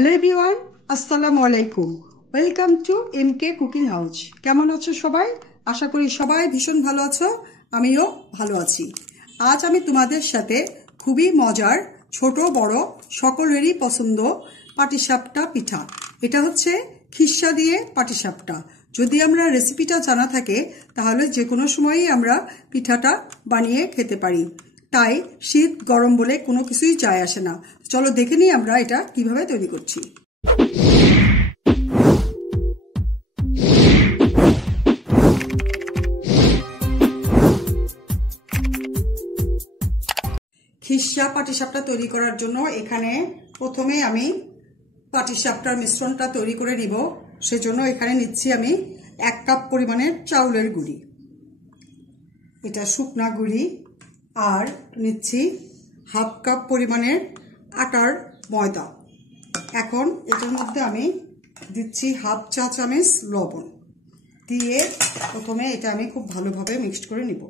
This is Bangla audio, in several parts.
হ্যালো এভরিওয়ান, আসসালামু আলাইকুম। Welcome to MK cooking house. কেমন আছো সবাই? আশা করি সবাই ভীষণ ভালো আছো, আমিও ভালো আছি। আজ আমি তোমাদের সাথে খুবই মজার, ছোট বড় সকলেরই পছন্দ পাটিসাপটা পিঠা। এটা হচ্ছে খিরসা দিয়ে পাটিসাপটা। যদি আমরা রেসিপিটা জানা থাকে তাহলে যে কোনো সময়ই আমরা পিঠাটা বানিয়ে খেতে পারি। তাই শীত গরম বলে কোনো কিছুই যায় আসে না। চলো দেখে নিই আমরা এটা কিভাবে তৈরি করছি। খিরসা পাটিসাপটা তৈরি করার জন্য এখানে প্রথমে আমি পাটিসাপটার মিশ্রণটা তৈরি করে নিব। সেজন্য এখানে নিচ্ছি আমি 1 কাপ পরিমাণের চাউলের গুঁড়ি, এটা শুকনা গুঁড়ি, আর নিচ্ছি 1/2 কাপ পরিমাণের আটার ময়দা। এখন এটার মধ্যে আমি দিচ্ছি 1/2 চা চামচ লবণ দিয়ে প্রথমে এটা আমি খুব ভালোভাবে মিক্সড করে নিব।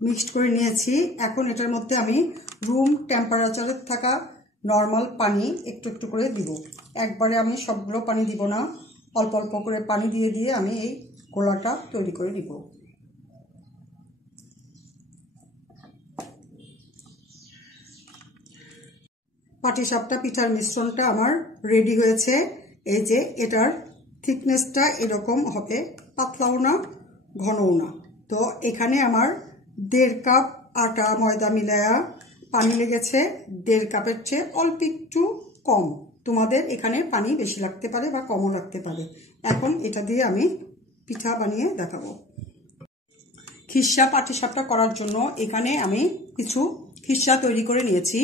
মিক্সড করে নিয়েছি। এখন এটার মধ্যে আমি রুম টেম্পারেচারে থাকা নর্মাল পানি একটু একটু করে দিব। একবারে আমি সবগুলো পানি দিব না, অল্প অল্প করে পানি দিয়ে দিয়ে আমি এই গোলাটা তৈরি করে নিব। পাটিসাপটা পিঠার মিশ্রণটা আমার রেডি হয়েছে। এই যে এটার থিকনেসটা এরকম হবে, পাতলাও না ঘনও না। তো এখানে আমার 1.5 কাপ আটা ময়দা মিলায়া পানি লেগেছে 1.5 কাপের চেয়ে অল্প একটু কম। তোমাদের এখানে পানি বেশি লাগতে পারে বা কমও লাগতে পারে। এখন এটা দিয়ে আমি পিঠা বানিয়ে দেখাবো। খিরসা পাটিসাপটা করার জন্য এখানে আমি কিছু খিরসা তৈরি করে নিয়েছি।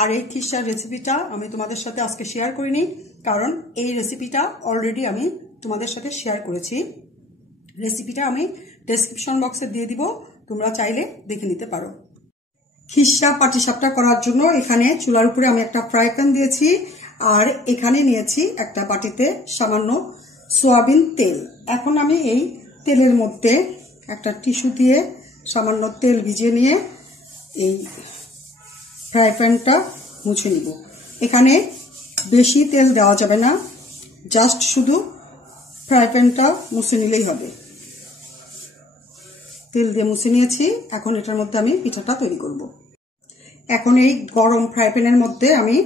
আর এই খিরসার রেসিপিটা আমি তোমাদের সাথে আজকে শেয়ার করিনি, কারণ এই রেসিপিটা অলরেডি আমি তোমাদের সাথে শেয়ার করেছি। রেসিপিটা আমি ডেসক্রিপশন বক্সে দিয়ে দিব, তোমরা চাইলে দেখে নিতে পারো। খিরসা পাটিসাপটা করার জন্য এখানে চুলার উপরে আমি একটা ফ্রাই প্যান দিয়েছি, আর এখানে নিয়েছি একটা বাটিতে সামান্য সয়াবিন তেল। এখন আমি এই তেলের মধ্যে একটা টিস্যু দিয়ে সামান্য তেল ভিজিয়ে নিয়ে এই ফ্রাই প্যানটা মুছে নিব। এখানে বেশি তেল দেওয়া যাবে না, জাস্ট শুধু ফ্রাই প্যানটা মুছে নিলেই হবে। তেল দিয়ে মুছে নিয়েছি। এখন এটার মধ্যে আমি পিঠাটা তৈরি করব। এখন এই গরম ফ্রাই প্যানের মধ্যে আমি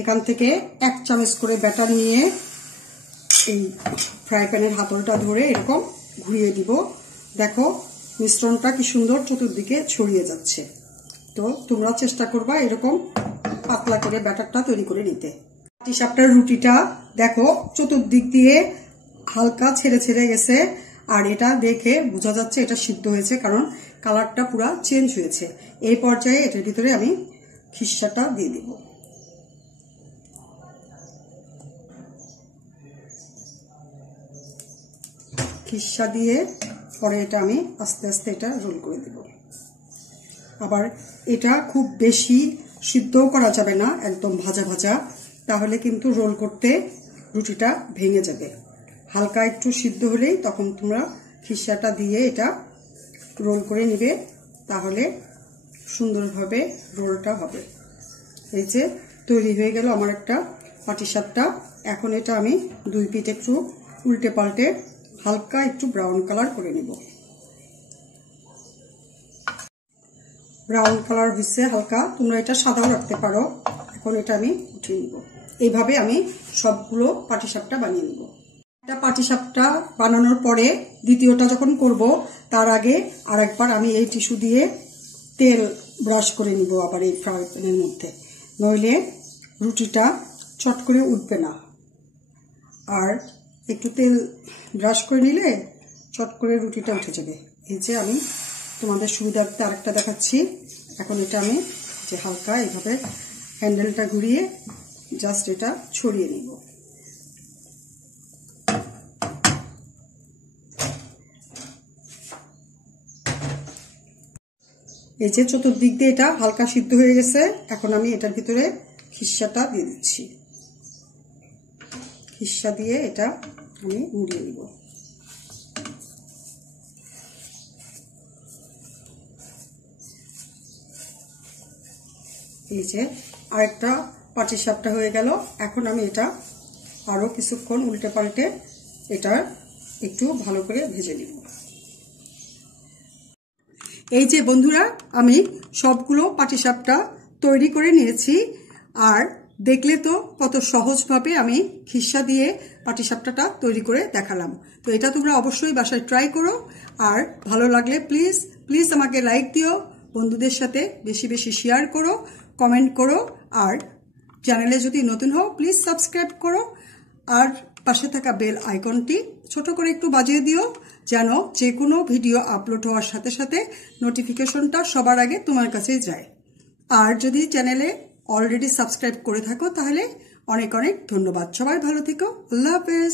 এখান থেকে 1 চামচ করে ব্যাটার নিয়ে এই ফ্রাই প্যানের হাতলটা ধরে এরকম ঘুরিয়ে দিব। দেখো মিশ্রণটা কি সুন্দর চতুর্দিকে ছড়িয়ে যাচ্ছে। তো তোমরা চেষ্টা করবা এরকম পাতলা করে ব্যাটারটা তৈরি করে নিতে। পাটিসাপটার রুটিটা দেখো চতুর্দিক দিয়ে হালকা ছেড়ে ছেড়ে গেছে, আর এটা দেখে বোঝা যাচ্ছে এটা সিদ্ধ হয়েছে, কারণ কালারটা পুরো চেঞ্জ হয়েছে। এই পর্যায়ে এটার ভিতরে আমি খিরসাটা দিয়ে দিব। খিরসা দিয়ে পরে এটা আমি আস্তে আস্তে এটা রোল করে দিব। আবার এটা খুব বেশি সিদ্ধও করা যাবে না, একদম ভাজা ভাজা, তাহলে কিন্তু রোল করতে রুটিটা ভেঙে যাবে। হালকা একটু সিদ্ধ হলেই তখন তোমরা খিরসাটা দিয়ে এটা রোল করে নিবে, তাহলে সুন্দরভাবে রোলটা হবে। এই যে তৈরি হয়ে গেল আমার একটা পাটিসাপটা। এখন এটা আমি 2 পিঠ একটু উল্টে পাল্টে হালকা একটু ব্রাউন কালার করে নিব। ব্রাউন কালার হয়েছে হালকা, তোমরা এটা সাদাও রাখতে পারো। এখন এটা আমি উঠিয়ে নিব। এইভাবে আমি সবগুলো পাটিসাপটা বানিয়ে নিব। একটা পাটিসাপটা বানানোর পরে দ্বিতীয়টা যখন করব তার আগে আরেকবার আমি এই টিস্যু দিয়ে তেল ব্রাশ করে নিব আবার এই ফ্রাই প্যানের মধ্যে, নইলে রুটিটা চট করে উঠবে না। আর একটু তেল ব্রাশ করে নিলে চট করে রুটিটা উঠে যাবে। এই যে আমি তোমাদের সুবিধার্থে আরেকটা দেখাচ্ছি। এখন এটা আমি যে হালকা এইভাবে হ্যান্ডেলটা ঘুরিয়ে জাস্ট এটা ছড়িয়ে নিব। এই যে চতুর্দিক দিয়ে এটা হালকা সিদ্ধ হয়ে গেছে। এখন আমি এটার ভিতরে খিরসাটা দিয়ে দিচ্ছি। খিরসা দিয়ে এটা আমি মুড়িয়ে নিব। এই যে আরেকটা পাটিসাপটা হয়ে গেল। এখন আমি এটা আরও কিছুক্ষণ উল্টে পাল্টে এটা একটু ভালো করে ভেজে নিব। এই যে বন্ধুরা, আমি সবগুলো পাটিসাপটা তৈরি করে নিয়েছি। আর দেখলে তো কত সহজভাবে আমি খিসা দিয়ে পাটিসাপটাটা তৈরি করে দেখালাম। তো এটা তোমরা অবশ্যই বাসায় ট্রাই করো। আর ভালো লাগলে প্লিজ প্লিজ আমাকে লাইক দিও, বন্ধুদের সাথে বেশি বেশি শেয়ার করো, কমেন্ট করো। আর চ্যানেলে যদি নতুন হও প্লিজ সাবস্ক্রাইব করো। আর পাশে থাকা বেল আইকনটি ছোট করে একটু বাজিয়ে দিও, যেন যে কোনো ভিডিও আপলোড হওয়ার সাথে সাথে নোটিফিকেশনটা সবার আগে তোমার কাছে যায়। আর যদি চ্যানেলে অলরেডি সাবস্ক্রাইব করে থাকো তাহলে অনেক অনেক ধন্যবাদ। সবাই ভালো থেকো। আল্লাহ হাফেজ।